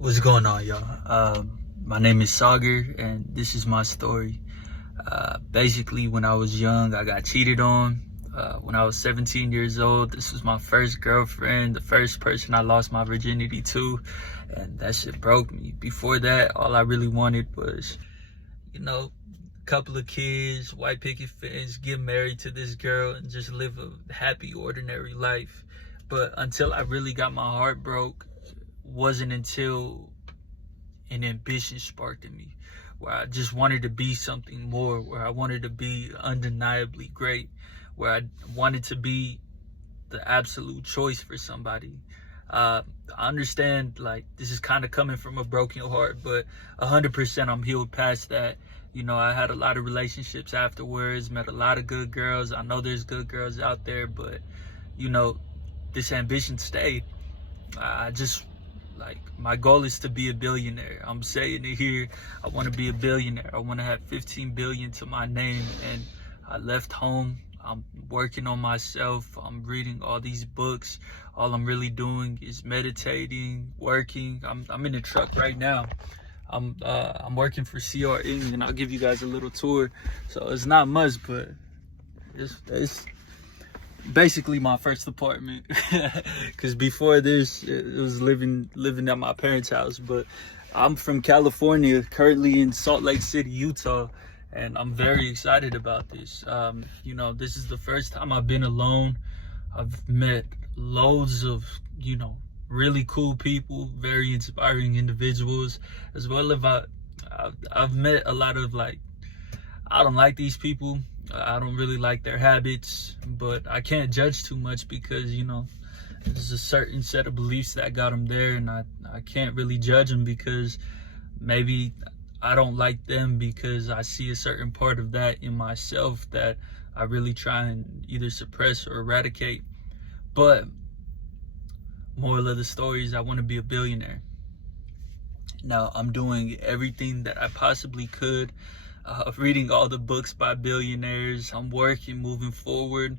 What's going on, y'all? My name is Sagar, and this is my story. Basically, when I was young, I got cheated on. When I was 17 years old, this was my first girlfriend, the first person I lost my virginity to, and that shit broke me. Before that, all I really wanted was, a couple of kids, white picket fence, get married to this girl, and just live a happy, ordinary life. But until I really got my heart broke, wasn't until an ambition sparked in me, where I just wanted to be something more, where I wanted to be undeniably great, where I wanted to be the absolute choice for somebody. I understand, like, this is kind of coming from a broken heart, but 100% I'm healed past that. I had a lot of relationships afterwards, met a lot of good girls. I know there's good girls out there, but this ambition stayed. I just, my goal is to be a billionaire. I'm saying it here. I want to be a billionaire. I want to have 15 billion to my name. And I left home. I'm working on myself. I'm reading all these books. All I'm really doing is meditating, working. I'm in the truck right now. I'm working for CR Inc., and I'll give you guys a little tour. So it's not much, but it's basically my first apartment, because before this it was living at my parents' house. But I'm from California, currently in Salt Lake City, Utah, and I'm very excited about this. This is the first time I've been alone. I've met loads of really cool people, very inspiring individuals, as well as I've met a lot of, I don't like these people. I don't really like their habits, but I can't judge too much because, there's a certain set of beliefs that got them there, and I can't really judge them because maybe I don't like them because I see a certain part of that in myself that I really try and either suppress or eradicate. But moral of the story is I want to be a billionaire. Now, I'm doing everything that I possibly could. Reading all the books by billionaires. I'm working, moving forward.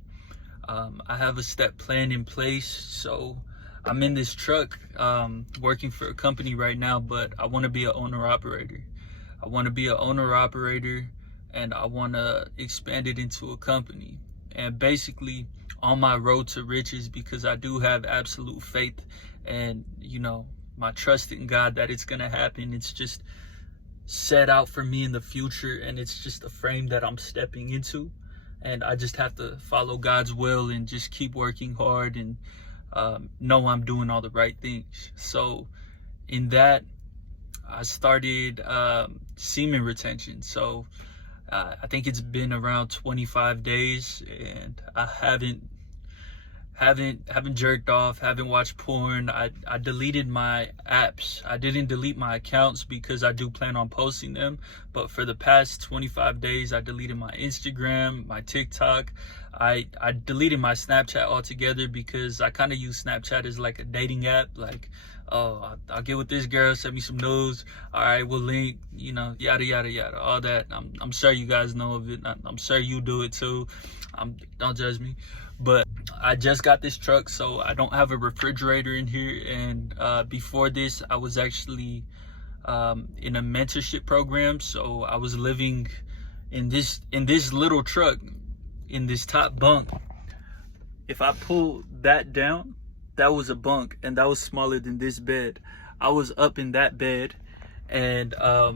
I have a step plan in place. So I'm in this truck working for a company right now, but I want to be an owner-operator. I want to be an owner-operator, and I want to expand it into a company. And basically on my road to riches, because I do have absolute faith and, my trust in God that it's going to happen. It's just set out for me in the future, and it's just a frame that I'm stepping into, and I just have to follow God's will and just keep working hard and know I'm doing all the right things. So in that, I started semen retention. So I think it's been around 25 days, and I haven't jerked off, haven't watched porn. I deleted my apps. I didn't delete my accounts because I do plan on posting them. But for the past 25 days, I deleted my Instagram, my TikTok. I deleted my Snapchat altogether because I kind of use Snapchat as like a dating app. Like, oh, I'll get with this girl, send me some news. All right, we'll link, yada, yada, yada, all that. I'm sure you guys know of it. I'm sure you do it too. Don't judge me. But I just got this truck, so I don't have a refrigerator in here. And before this, I was actually in a mentorship program. So I was living in this little truck, in this top bunk. If I pull that down, that was a bunk, and that was smaller than this bed. I was up in that bed, and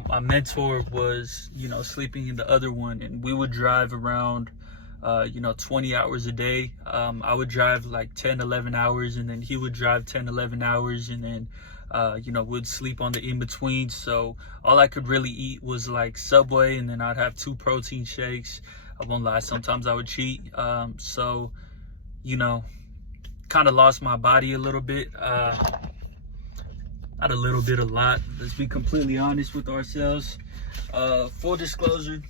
my mentor was, sleeping in the other one, and we would drive around 20 hours a day. I would drive like 10, 11 hours, and then he would drive 10, 11 hours, and then, would sleep on the in-between. So all I could really eat was like Subway, and then I'd have 2 protein shakes. I won't lie, sometimes I would cheat. So, kind of lost my body a little bit. Not a little bit, a lot. Let's be completely honest with ourselves. Full disclosure,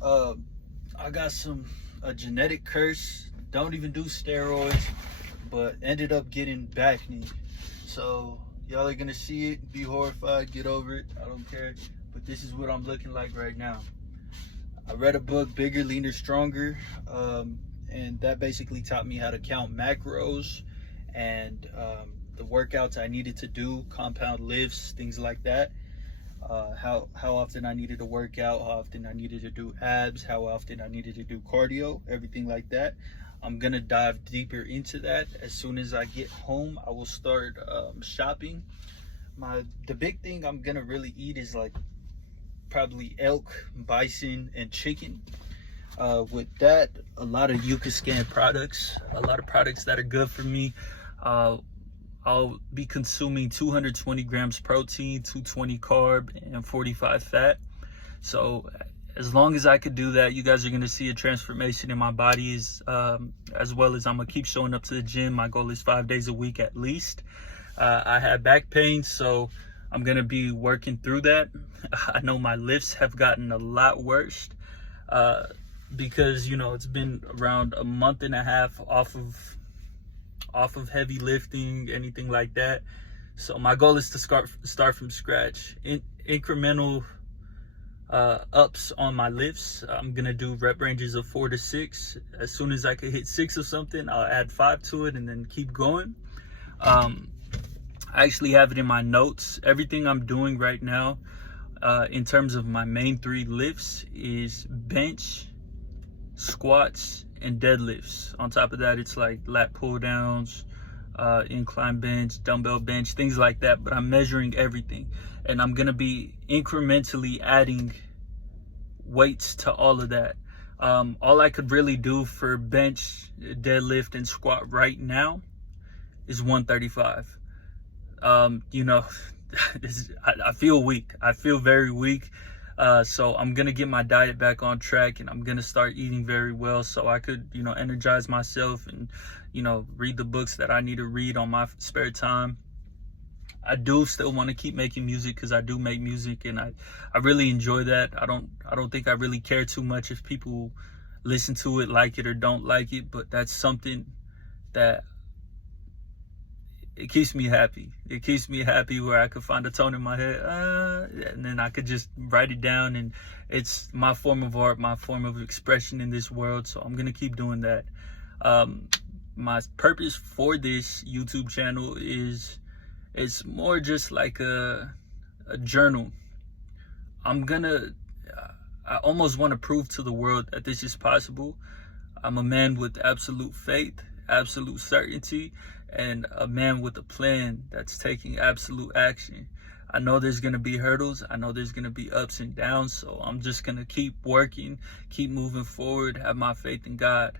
I got a genetic curse. Don't even do steroids, but ended up getting back knee. So y'all are gonna see it, be horrified, get over it. I don't care. But this is what I'm looking like right now. I read a book, Bigger, Leaner, Stronger, and that basically taught me how to count macros and the workouts I needed to do, compound lifts, things like that. How often I needed to work out, how often I needed to do abs, how often I needed to do cardio, everything like that. I'm gonna dive deeper into that as soon as I get home. I will start shopping. The big thing I'm gonna really eat is like probably elk, bison, and chicken. With that, a lot of Yucascan products, a lot of products that are good for me. I'll be consuming 220 grams protein, 220 carb, and 45 fat. So as long as I could do that, you guys are going to see a transformation in my body, as well as I'm going to keep showing up to the gym. My goal is 5 days a week at least. I have back pain, so I'm going to be working through that. I know my lifts have gotten a lot worse because, you know, it's been around a month and a half off of heavy lifting, anything like that. So my goal is to start from scratch. Incremental ups on my lifts. I'm gonna do rep ranges of 4 to 6. As soon as I can hit 6 of something, I'll add 5 to it and then keep going. I actually have it in my notes. Everything I'm doing right now in terms of my main 3 lifts is bench, squats, and deadlifts. On top of that, it's like lat pull downs, incline bench, dumbbell bench, things like that. But I'm measuring everything, and I'm gonna be incrementally adding weights to all of that. All I could really do for bench, deadlift, and squat right now is 135. You know, I feel weak. I feel very weak. So I'm gonna get my diet back on track, and I'm gonna start eating very well so I could, you know, energize myself and, you know, read the books that I need to read on my spare time. I do still want to keep making music because I do make music, and I really enjoy that. I don't think I really care too much if people listen to it, like it or don't like it, but that's something that it keeps me happy. It keeps me happy where I could find a tone in my head, and then I could just write it down, and it's my form of art, my form of expression in this world. So I'm gonna keep doing that. My purpose for this YouTube channel is, it's more just like a journal. I almost want to prove to the world that this is possible. I'm a man with absolute faith, absolute certainty, and a man with a plan that's taking absolute action. I know there's going to be hurdles. I know there's going to be ups and downs. So I'm just going to keep working, keep moving forward, have my faith in God.